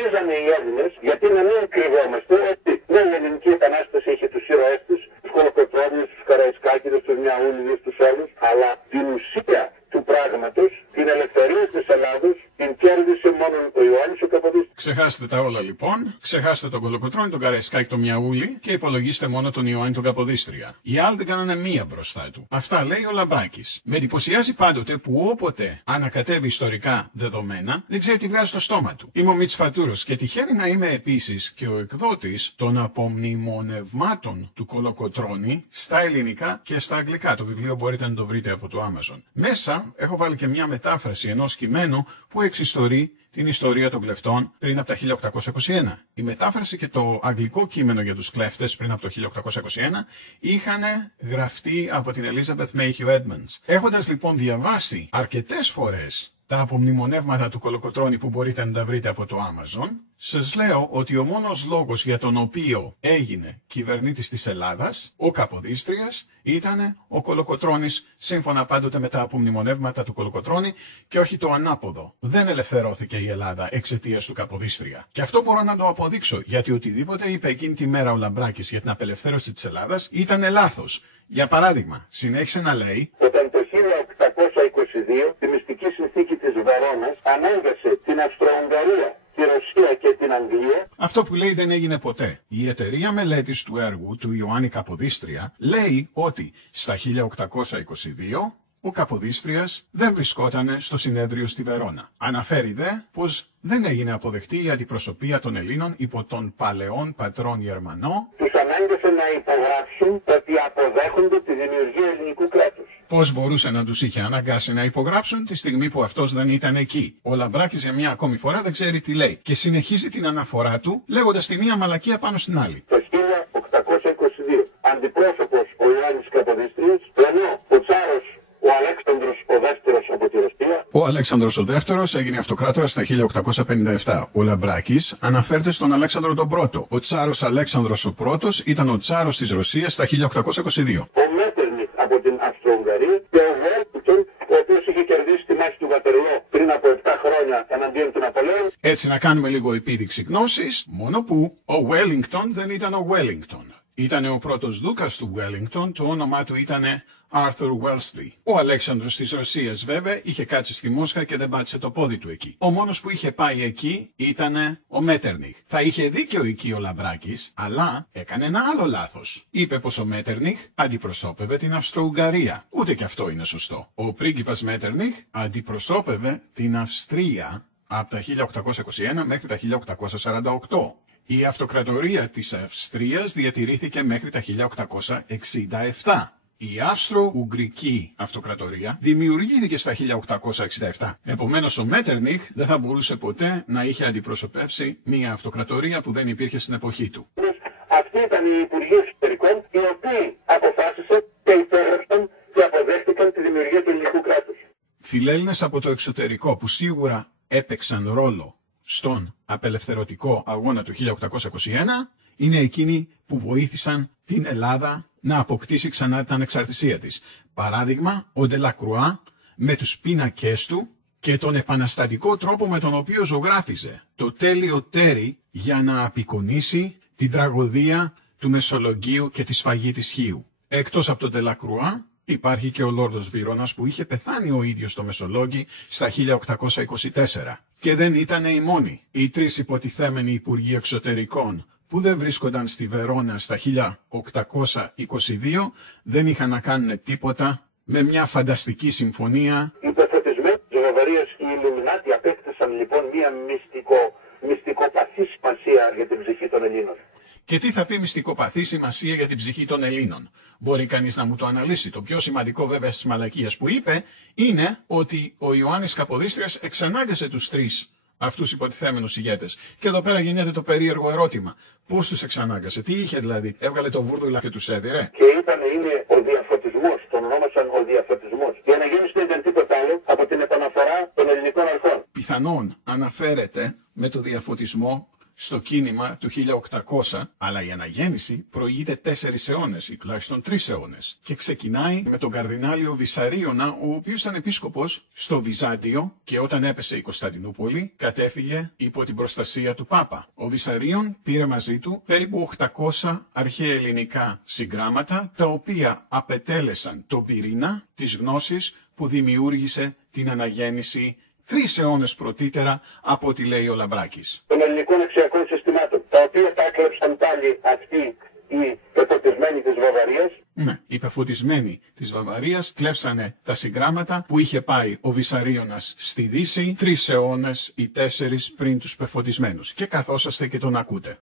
νομίζανε οι Έλληνες, γιατί να μην κρυβόμαστε, ότι ναι, η Ελληνική Επανάσταση είχε τους ήρωές της, τους Κολοκοτρώνιους, τους Καραϊσκάκηδες, τους Μιαούλιδες, τους όλους, αλλά την ουσία του πράγματος, την ελευθερία της Ελλάδος, την κέρδισε μόνο ο Ιωάννης ο Καποδίστριας. Ξεχάστε τα όλα λοιπόν, ξεχάστε τον Κολοκοτρώνη, τον Καραϊσκάκη, τον Μιαούλη και υπολογίστε μόνο τον Ιωάννη τον Καποδίστρια. Οι άλλοι δεν κάνανε μία μπροστά του. Αυτά λέει ο Λαμπράκης. Με εντυπωσιάζει πάντοτε που όποτε ανακατεύει ιστορικά δεδομένα, δεν ξέρει τι βγάζει στο στόμα του. Είμαι ο Μίτς Φατούρος και τυχαίνει να είμαι επίσης και ο εκδότης των απομνημονευμάτων του Κολοκοτρώνη στα ελληνικά και στα αγγλικά. Το βιβλίο μπορείτε να το βρείτε από το Amazon. Μέσα έχω βάλει και μια μετάφραση ενός κειμένου που εξιστορεί την ιστορία των κλεφτών πριν από τα 1821. Η μετάφραση και το αγγλικό κείμενο για τους κλέφτες πριν από το 1821 είχαν γραφτεί από την Elizabeth Mayhew Edmonds. Έχοντας λοιπόν διαβάσει αρκετές φορές τα απομνημονεύματα του Κολοκοτρώνη που μπορείτε να τα βρείτε από το Amazon, σας λέω ότι ο μόνος λόγος για τον οποίο έγινε κυβερνήτης της Ελλάδας, ο Καποδίστριας, ήταν ο Κολοκοτρώνης, σύμφωνα πάντοτε με τα απομνημονεύματα του Κολοκοτρώνη, και όχι το ανάποδο. Δεν ελευθερώθηκε η Ελλάδα εξαιτίας του Καποδίστρια. Και αυτό μπορώ να το αποδείξω, γιατί οτιδήποτε είπε εκείνη τη μέρα ο Λαμπράκης για την απελευθέρωση της Ελλάδας ήταν λάθος. Για παράδειγμα, συνέχισε να λέει: όταν το 1822 τη μυστική συνθήκη της Βερόνας ανάγκασε την Αυστρο-Ουγγαρία, τη Ρωσία και την Αγγλία. Αυτό που λέει δεν έγινε ποτέ. Η εταιρεία μελέτης του έργου του Ιωάννη Καποδίστρια λέει ότι στα 1822 ο Καποδίστριας δεν βρισκόταν στο συνέδριο στη Βερόνα. Αναφέρει δε πως δεν έγινε αποδεκτή η αντιπροσωπεία των Ελλήνων υπό τον παλαιόν πατρόν Γερμανό. Τους ανάγκασε να υπογράψουν ότι αποδέχονται τη δημιουργία ελληνικού κράτους. Πώς μπορούσε να τους είχε αναγκάσει να υπογράψουν τη στιγμή που αυτός δεν ήταν εκεί. Ο Λαμπράκης για μια ακόμη φορά δεν ξέρει τι λέει και συνεχίζει την αναφορά του λέγοντας τη μία μαλακία πάνω στην άλλη. Το 1822 αντιπρόσωπος ο Ιωάννης Καποδίστριας, ενώ ο Τσάρος ο Αλέξανδρος ο Δεύτερος από τη Ρωσία. Ο Αλέξανδρος ο Δεύτερος έγινε αυτοκράτορας στα 1857. Ο Λαμπράκης αναφέρεται στον Αλέξανδρο τον Πρώτο. Ο Τσάρος Αλέξανδρος ο Πρώτος ήταν ο Τσάρος της Ρωσίας στα 1822. Ο Μέτερνιχ από την Αυστρο-Ουγγαρία και ο Βέλτον, ο οποίος είχε κερδίσει τη μάχη του Βατερλό πριν από 7 χρόνια εναντίον του Ναπολέον. Έτσι να κάνουμε λίγο επίδειξη γνώσης, μόνο που ο Wellington δεν ήταν ο Wellington. Ήταν ο πρώτος δούκας του Wellington, το όνομά του ήταν Arthur Wellesley. Ο Αλέξανδρος της Ρωσίας βέβαια είχε κάτσει στη Μόσχα και δεν πάτησε το πόδι του εκεί. Ο μόνος που είχε πάει εκεί ήταν ο Μέτερνιχ. Θα είχε δίκιο εκεί ο Λαμπράκης, αλλά έκανε ένα άλλο λάθος. Είπε πως ο Μέτερνιχ αντιπροσώπευε την Αυστρο-Ουγγαρία. Ούτε και αυτό είναι σωστό. Ο πρίγκιπας Μέτερνιχ αντιπροσώπευε την Αυστρία από τα 1821 μέχρι τα 1848. Η αυτοκρατορία της Αυστρίας διατηρήθηκε μέχρι τα 1867. Η Αυστρο-Ουγγρική Αυτοκρατορία δημιουργήθηκε στα 1867. Επομένως ο Μέτερνιχ δεν θα μπορούσε ποτέ να είχε αντιπροσωπεύσει μια αυτοκρατορία που δεν υπήρχε στην εποχή του. Αυτοί ήταν οι Υπουργοί Εξωτερικών, οι οποίοι αποφάσισαν και υπέγραψαν και αποδέχτηκαν τη δημιουργία του ελληνικού κράτους. Φιλέλληνες από το εξωτερικό που σίγουρα έπαιξαν ρόλο στον απελευθερωτικό αγώνα του 1821 είναι εκείνοι που βοήθησαν την Ελλάδα να αποκτήσει ξανά την ανεξαρτησία της. Παράδειγμα, ο Ντελακρουά με τους πίνακές του και τον επαναστατικό τρόπο με τον οποίο ζωγράφιζε το τέλειο τέρι για να απεικονίσει την τραγωδία του Μεσολογγίου και τη σφαγή της Χίου. Εκτός από τον Ντελακρουά υπάρχει και ο Λόρδος Βύρονας που είχε πεθάνει ο ίδιος στο Μεσολόγγι στα 1824. Και δεν ήταν οι μόνοι. Οι τρεις υποτιθέμενοι υπουργοί εξωτερικών που δεν βρίσκονταν στη Βερόνα στα 1822 δεν είχαν να κάνουν τίποτα με μια φανταστική συμφωνία. Οι πεφωτισμένοι της Βαβαρίας και οι Ιλουμινάτοι απέκτησαν λοιπόν μια μυστικοπαθή σημασία για την ψυχή των Ελλήνων. Και τι θα πει μυστικοπαθή σημασία για την ψυχή των Ελλήνων? Μπορεί κανείς να μου το αναλύσει. Το πιο σημαντικό βέβαια στις μαλακίες που είπε είναι ότι ο Ιωάννης Καποδίστριας εξανάγκασε τους τρεις αυτούς υποτιθέμενους ηγέτες. Και εδώ πέρα γίνεται το περίεργο ερώτημα. Πώς τους εξανάγκασε, τι είχε δηλαδή, έβγαλε το βούρδουλα και τους έδιρε? Και είναι ο διαφωτισμός, τον ονόμασαν ο διαφωτισμός. Για να γίνει δεν ήταν τίποτα άλλο από την επαναφορά των ελληνικών αρχών. Πιθανόν αναφέρεται με το διαφωτισμό στο κίνημα του 1800, αλλά η αναγέννηση προηγείται 4 αιώνες ή τουλάχιστον 3 αιώνες και ξεκινάει με τον καρδινάλιο Βυσαρίωνα, ο οποίος ήταν επίσκοπος στο Βυζάντιο και όταν έπεσε η Κωνσταντινούπολη κατέφυγε υπό την προστασία του Πάπα. Ο Βυσαρίων πήρε μαζί του περίπου 800 αρχαία ελληνικά συγγράμματα, τα οποία απετέλεσαν τον πυρήνα της γνώσης που δημιούργησε την αναγέννηση 3 αιώνες πρωτήτερα από ό,τι λέει ο Λαμπράκης. Των ελληνικών αξιακών συστημάτων, τα οποία τα έκλεψαν πάλι αυτοί οι πεφωτισμένοι της Βαβαρίας. Ναι, οι πεφωτισμένοι της Βαβαρίας κλέψανε τα συγγράμματα που είχε πάει ο Βυσαρίωνας στη Δύση 3 αιώνες ή 4 πριν τους πεφωτισμένους. Και καθόσαστε και τον ακούτε.